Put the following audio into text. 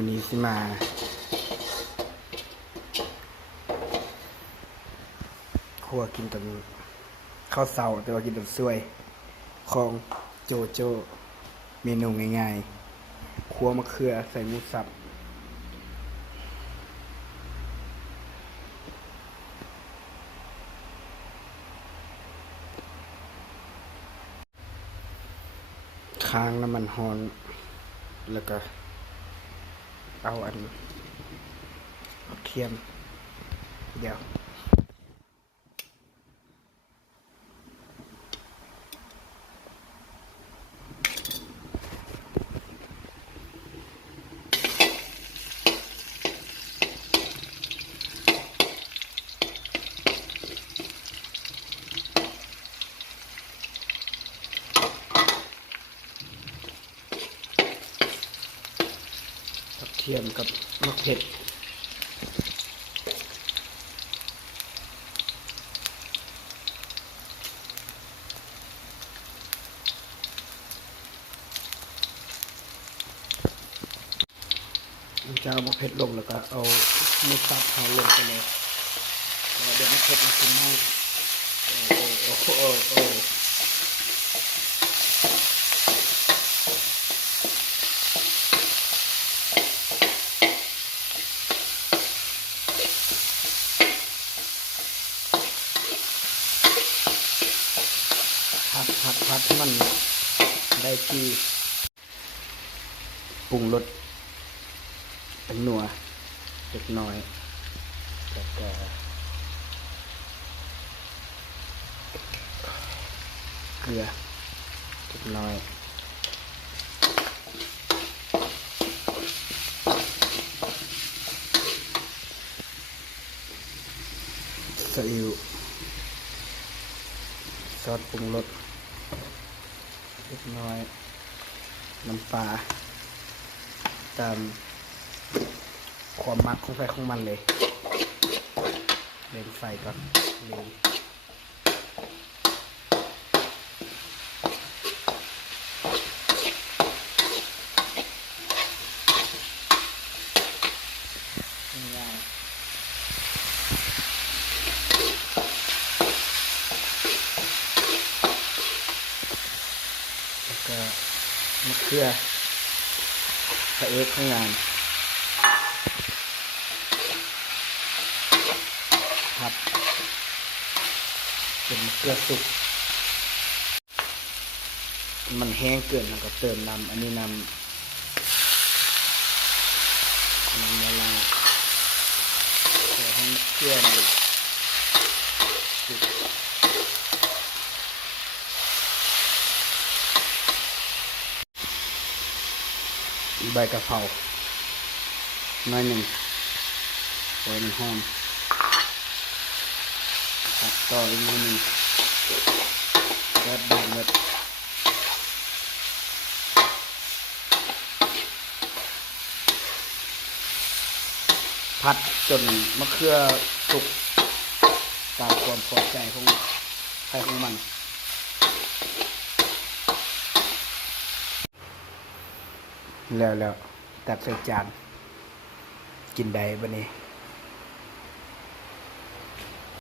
วันนี้สิมาครัวกินตอนข้าวเสาแต่ว่ากินตอนซวยของโจโจเมนูง่ายๆครัวมะเขือใส่หมูสับค้างน้ำมันฮอนแล้วก็เอาเทียมเดี๋ยวเทียมกับมะเขือจะเอามะเขือลงแล้วก็เอาหมูสับเขาลงไปเลยเดี๋ยวมะเขือมันขึ้นมาโอ้พัดให้มันได้ที่ปรุงรสเป็นนัวเล็กน้อยแล้วก็เกลือเล็กน้อยซีอิ๊วซอสปรุงรสเล็กน้อยน้ำปลาตามความมักของไฟของมันเลยเล่นไฟก่อนเลยง่ายแล้วก็มะเขือพระเอกของงานครับเป็นมะเขือสุกมันแห้งเกินแล้วก็เติมน้ำอันนี้น้ำเวลาเดี๋ยวให้มะเขือมันสุกใบกะเพราหน่อยหนึ่งไว้มันหอมตัดต่ออีกหน่อยหนึ่งแบบด่างแบบผัดจนมะเขือสุกตามความพอใจของใครของมันแล้วตักใส่จานกินได้บัดนี้